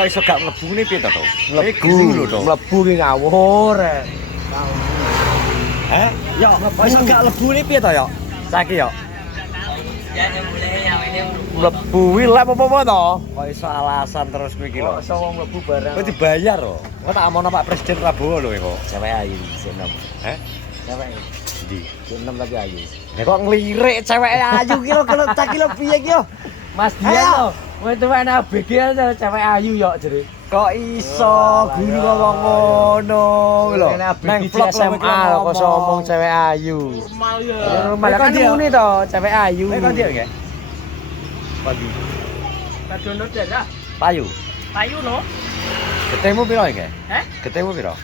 kok iso gak mlebune piye to? Mlebu lho to. Mlebu ki ngawur rek. Heh, yo kok iso gak mlebune piye to yo? Saiki yo. Mlebu wi lek apa-apa to? Kok iso alasan terus kuwi iki lho. Kok iso wong mlebu bareng. Kok dibayar lho. Kok tak amono Pak Presiden Prabowo lho kok. Cewek ayu seneng. Heh? Cewek. Ndi? Seneng tapi ayu. Ya kok ngelirik cewek ayu ki lho cak ki lho piye ki yo? Mas Dian to. Kowe tuh enak BG cewek ayu yo jere. Kok iso guru ngomong ngono lho. Nang vlog SMA kok iso ngomong cewek ayu. Normal ya. Normal kan muni to, cewek ayu. Kok dia nggih? Pagi. Tak download darah. Payu. Payu no. Getemu piro nggih? Heh? Getemu piro?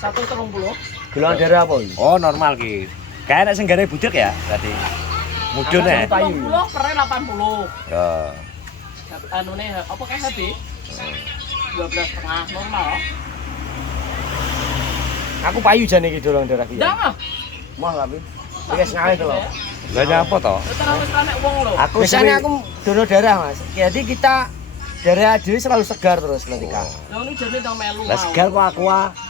130. Golongan darah apa iki? Oh, normal ki. Kayak nek sing gare budek ya berarti. Mudun ya. 30 per 80. Ya. Anune apa kayak HP? 12,5 normal. Aku payu jane iki golongan darah iki. Jangan. Mah tapi. Iki wis ngale to lho. Lah nyapa to? Terus nek wong lho. Aku Biasanya aku donor darah, Mas. Jadi kita darah dhewe selalu segar terus ketika. Lah ini jane tau melu. Lah segar kok aku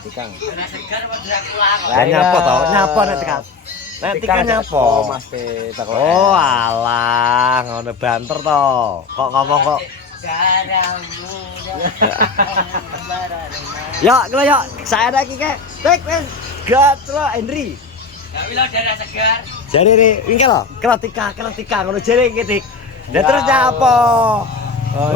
Tikang. Darah segar apa Dracula kok. Lah nyapa to? Nyapa nek tekan? Nek tekan nyapa? Mas takon. Oh, alah, ngono banter to. Kok ngomong kok. Darahmu. Ya, kira ya, saya ada iki kek. Tek wis gatro Henry. Tapi lo darah segar. Jare re, iki lho, ketika ngono jare iki. Lah terus nyapa?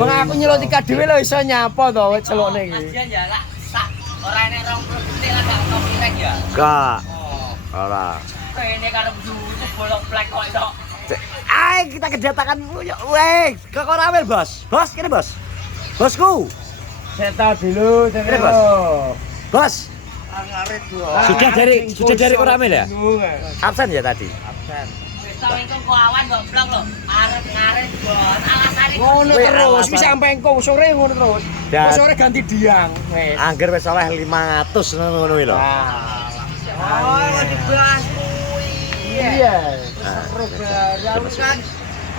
Wong aku nyelotika dhewe lho iso nyapa to wis celukne iki. Kasihan ya lah. Sak ora enek 20 detik lah gak ono pirek ya. Gak. Oh. Ora. Kene karo butuh bolong plek kok iso. Ay, kita kedatangan weh, ke Koramil, Bos. Bos, kene, Bos. Bosku. Seto dulu Ini, Bos. Bos, Ngarit sudah dari Koramil ya? Absen ya tadi? Absen. Wis tau engko kok awan goblok lho. Arep ngarit bos. Alasane Ngono Wih, terus, alasan. wis sampe engko sore ngono terus. Dan- Sore ganti diang. Wis. Angger wis oleh 500 ngono kuwi lho. Oh, dibahas kuwi. Iya. Seru ya kan.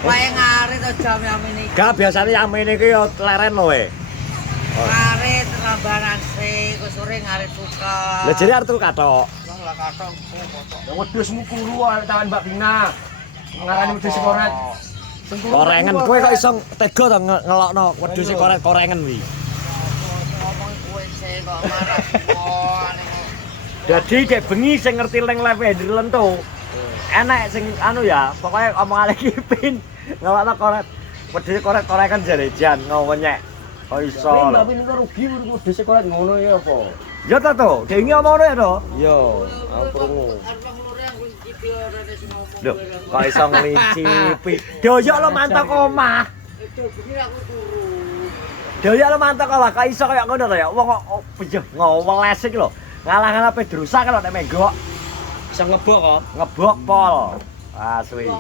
Wae ngarit aja yamene iki. Gak biasane yamene iki yo leren lho we. Ngarit lambaran sih, kok sore ngarit suka. Lah jere arep tuku kathok. Wong lah kathok. Ya wedhusmu kuru ae tangan Mbak Bina. Ngarani wedhus koret. Korengen kowe kok iso tega to ngelokno wedhus korengen wi. Ngomong kowe sih kok marah kok. Dadi dek bengi sing ngerti leng lewe lentu. Enak sing anu ya, pokoknya omongane Kipin ngelokno koret. Wedhus korengen jare jan ngonyek. Kok iso. Mbak Bina kok rugi wedhus koret ngono ya apa? Ya ta to, dengi omongno ya to. Iya, aku krungu. Lho, kok iso nglicipi. Doyok lo mantok omah. Doyok lo mantok omah, kok iso kaya ngono to ya. Wong kok pejeh ngoweles iki lho. Ngalah-ngalah pedrusa kalau nek menggok. Bisa ngebok kok. Ngebok pol. Asli.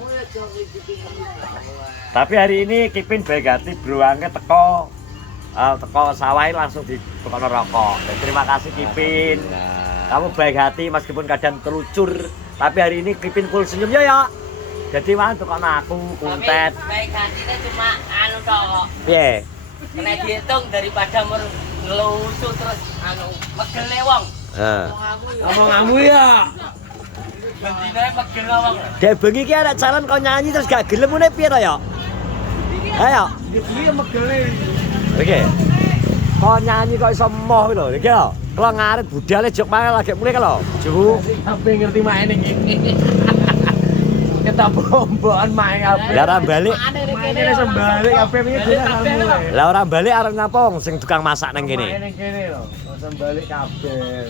Tapi hari ini Kipin baik hati bruange teko sawah langsung ditukono rokok. Dan terima kasih Kipin. Kamu baik hati meskipun kadang telucur, tapi hari ini Kipin full senyum ya. Jadi mana tukono aku kuntet. Baik hatinya cuma anu tok. Piye? Kena dihitung daripada ngelucu terus anu megele wong. Heeh. Ngomonganmu ya. Bendine megel wong. Dek bengi ki arek jalan kok nyanyi terus gak gelem ngene piye to ya? Ayo. Iki megele. Oke. Kok nyanyi kok iso moh lho, iki lho. Kalau ngarit budale jok mangel lagi mulai kalau. Ju. Sampai ngerti main iki. Kita bombokan main kabeh. Lah ora balik. Maine wis balik kabeh piye dina Lah ora balik arep nyapa wong sing tukang masak nang Main kene. ning kene lho. Wis balik kabeh.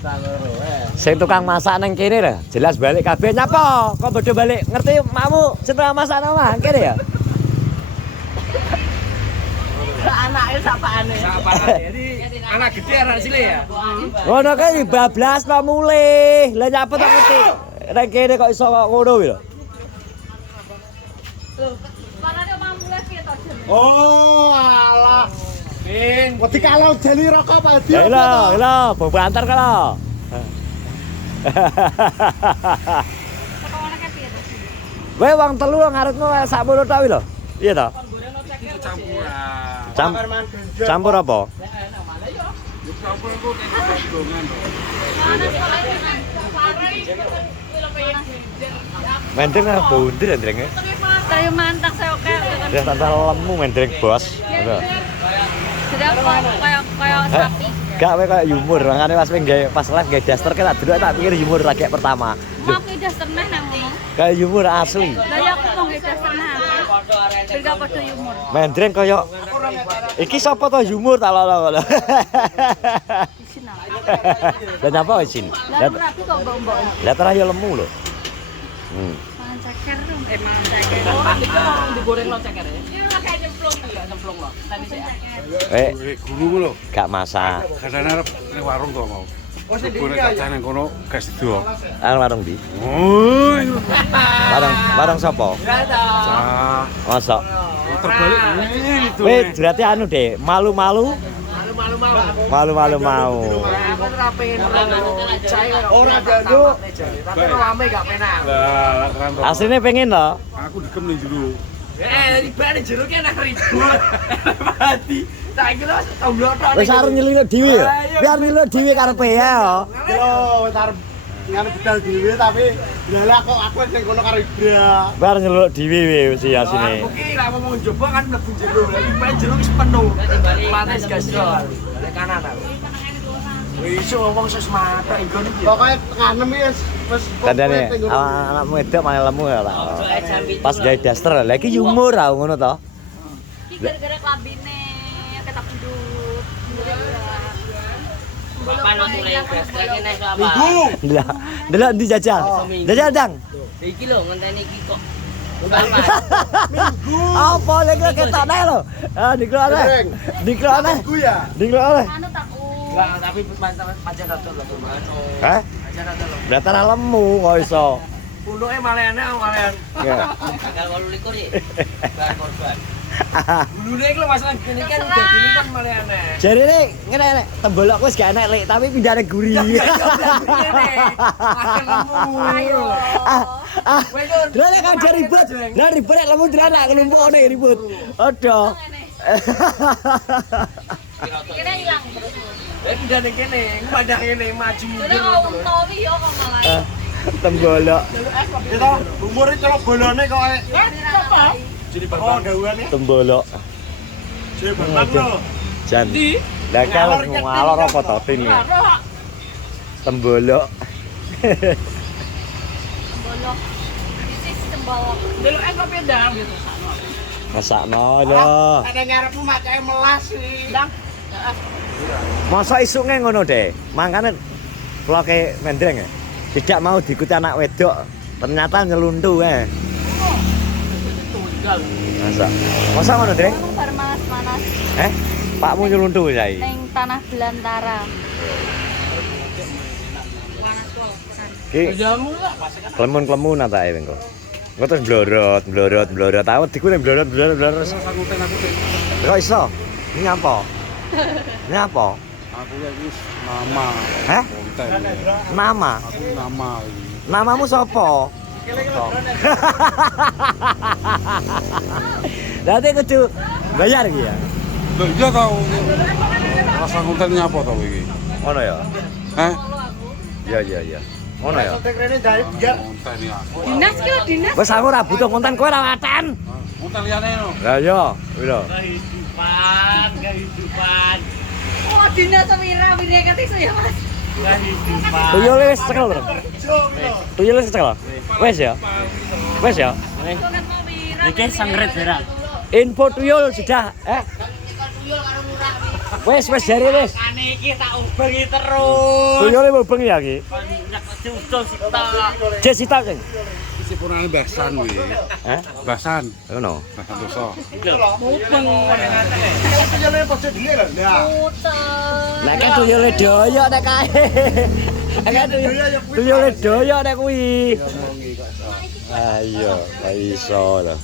Sanoro Sing tukang masak nang kene lho, jelas balik kabeh nyapa? Kok bodo balik? Ngerti makmu sing tukang masak nang omah kene ya? Anake sapane. Jadi anak gede anak cilik ya. Ngono kae bablas to mulih. Lah nyapa to ngerti? Nang kene kok iso kok ngono kuwi lho. Parane omah mulai piye to jenenge? Oh, alah. Pin, wedi kalau jeli rokok Pak Di. Lho, bobo antar kalau. Sekolahnya piye to? Kowe wong telu ngaretmu sakmono tok lho. Iya to? Goreng cekil campuran. Campur apa? Campur kok nek dongan to. Mendeng apa bundir ndrenge? Saya mantap saya oke. Ya tantang lemu mendeng bos. Sudah kayak sapi. Gak kayak humor, makanya pas live gak daster kan tak dulu tak pikir humor lagi pertama. Mau ke daster nang ngomong. Kayak humor asli. Lah ya aku mau ke daster nang. Beda padha humor. Mendreng koyo iki sapa to humor tak lolo. Isin. Dan apa isin? Lah aku kok mbok-mbok. Lah terakhir lemu lho. Mangan ceker dong. Mangan ceker. Orang itu orang digoreng lo ceker ya. Iya kayak nyemplung ya, nyemplung lo. Tadi saya. Guru lho. Gak masak. Kadang arep ning warung to mau. Guru kacang nang kono gas itu. Warung di. Oh, Warung sapa? cah. Masa. Terbalik itu. Weh, berarti anu deh, malu-malu mau. Aku ora pengen Ora jadu. Tapi rame gak penak. Lah, kan. Aslinya pengen loh. Aku dikem ning jero. Ibane jero ki enak ribut. Mati. Tak kira tomblok-tok. Wis arep nyeluk dhewe ya. Biar nyeluk dhewe karepe ya. Yo, wis arep ngene bedal dhewe tapi lha kok aku sing kono karo Ibra. Biar nyeluk dhewe wis ya sini. Aku ki ra mau njoba kan mlebu jero. Lah ibane jero wis penuh. Panas gas yo. Balik kanan aku. Wis ngomong sus mata engko iki. Pokoke tengah 6 wis Kandane anakmu wedok malah lemu ya lah. Pas gawe daster lha iki humor ah ngono to. Iki gara-gara klambine ketak ndut. Bapak langsung lagi lagi naik apa? Lah, delok ndi jajal. Jajal dang. Iki lho ngenteni iki kok. Apa lek ketok nae lho. Ah dikro ana. Dikro ana. Ku ya. Dikro ana. Anu tak Lah tapi pancen rada lho mano. Hah? Pancen rada lho. Datar lemu kok iso. Punduke malah enak malah. Ya. Tanggal 28 ya. Bahan korban. Bulune iki lho masalah gini kan daging kan malah enak. Jadi ini ngene tembolok wis gak enak lek tapi pindahane guri. ayo. Drone kan dia ribet. Lah ribet lek lemu drone kelumpuk ngene ribut. Aduh. Kira hilang terus. Lek ndane kene, padang kene maju mundur. Sudah kau tawi yo kok malah. Tembolok. Itu umur iki kalau bolone kok Apa? jadi bambang gaweane. Tembolok. Jadi bambang lho. Jan. Lah kalau ngalor apa to ini? Tembolok. Bolok. Ini sembolok. Delok kok pindah gitu. Masakno lho. Ada ngarepmu macake melas sih. Masa isuke ngono deh. Mangkane vloge mendreng ya. Tidak mau diikuti anak wedok. Ternyata nyeluntu Masa ngono, Dreng? Emang bar manas-manas Pakmu nyeluntu yai. ning tanah belantara. Ki klemun-klemun ta ae engko. Engko terus blorot. Awet diku nek blorot. Kok iso? Ini apa? Ini apa? Aku ya wis nama. Hah? Konten. Nama. Aku nama iki. Namamu sapa? Berarti kudu bayar iki ya. Lho iya tau. Rasa kontennya apa tau iki? Ngono ya. Hah? Iya. Ngono ya. Konten rene dari biar Konten ya. Dinas ki lho dinas. Wes aku ora butuh konten kowe ora watan. Konten liyane no. Lah iya, piro? Kehidupan. Oh dinas Wira ketiso ya Mas. Kehidupan. Tuyul wis cekel, Bro. Tuyul wis cekel. Wes ya. Konten Wira. Iki sangret berak. Info tuyul sudah, Wes jare wes. Ane iki tak ubengi terus. Tuyule mubeng ya iki. Banyak diutul sita. Jek sita sing. Isi purane Basan kuwi. Hah? Basan. Ngono. Basan dosa. Mubeng. tuyulnya pojok dhewe lho. Lah. Puter. Nek kan tuyule doyok nek kae. Nek kan tuyule doyok nek kuwi. Ayo, iso lho.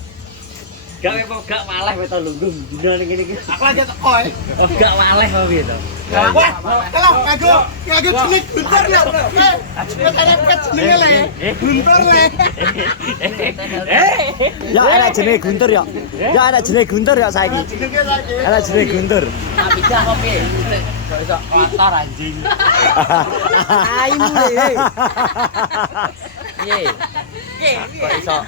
Gak apa gak malah weto lungguh dino ning ngene iki. Aku lagi teko ya. Oh gak malah apa piye to? Wah, kalau kagak jeneng Guntur ya. Wis ana jenenge le. Guntur le. Ya ana jenenge Guntur ya. Ya ana jenenge Guntur ya saiki. Jenenge lagi. Ana jenenge Guntur. Tapi gak apa piye. Iso kotor anjing. Aimu le. Piye? Kok iso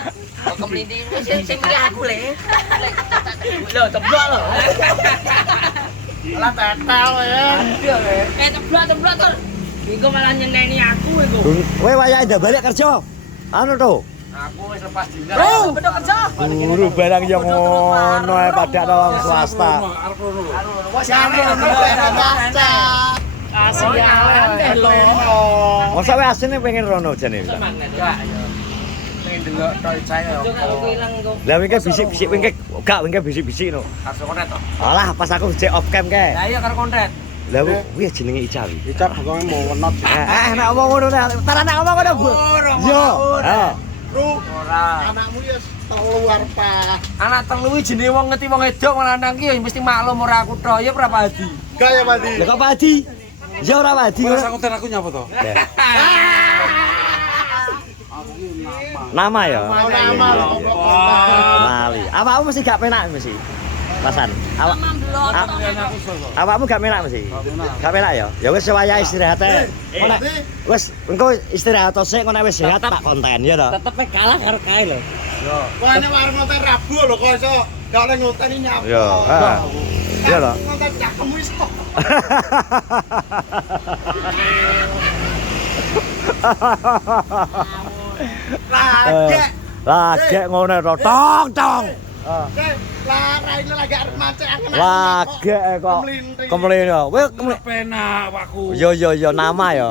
kok kemelinti sing milih aku le. Lho, ceblok lho. Lah tetel ya. Ceblok to. Iku malah nyeneni aku iku. Kowe wayahe ndak balik kerja. Anu to. Aku wis lepas dinas. Oh, bener kerja. Guru barang yang ngono ae padha wong swasta. Arep rono. Wes ana baca. Asian telo. Masa wae asine pengen rono jane. Semangat. Pengen delok toy saya Yo kalau opo. ilang kok. Lah wingke bisik-bisik wingke gak wingke bisik-bisik no. Harus konten to. Alah pas aku cek off cam ke. Lah iya karo konten. Lah kuwi jenenge Ica wi. Icap pokoke mau wenot. Nek ngomong ngono nek nek ngomong ngono Bu. Yo. Bro, Ora. anakmu ya luar pa. Anak telu iki jenenge wong ngerti wong edok wong lanang ki ya mesti maklum ora aku tok ya ora padi. Gak ya, Padi. Lah kok padi? Ya ora padi. Wes aku aku nyapa to? Nama ya. Mau nama lo. Lali. Awakmu mesti gak penak mesti. Pasan. Awak awakmu gak penak mesti. Gak penak ya. Ya wis wayahe istirahat ae. Nek wis engko istirahat sik engko nek wis sehat tak konten ya to. Tetep kalah karo kae lho. Kok ini warung nonton Rabu lho kok iso gak oleh ngoteni nyapa. Yo, heeh. Iya lho. Nonton cakemmu iso. Lagi. Lagi ngono to. Tong tong. Lah raine lagi arep mancing angen. Lagi kok kemlin yo. Kowe kemlin. Penak awakku. Yo nama ya.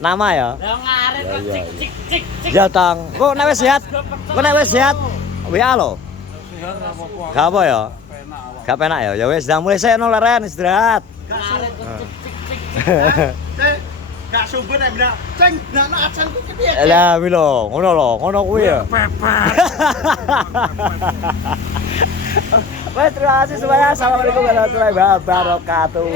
Nama ya. Lah ngarep kok cik cik cik cik. Ya tong. Kok nek wis sehat. Kok nek wis sehat. WA lo. Gak apa ya? Gak penak ya. Ya wis ndang mulai sik no leren istirahat. Ngarep kok cik cik cik. Gak sumber nek bener. Ceng, ndakno ajanku ki piye? Lah wi lho, ngono kuwi ya. Pepet. Baik, terima kasih semuanya. Assalamualaikum warahmatullahi wabarakatuh.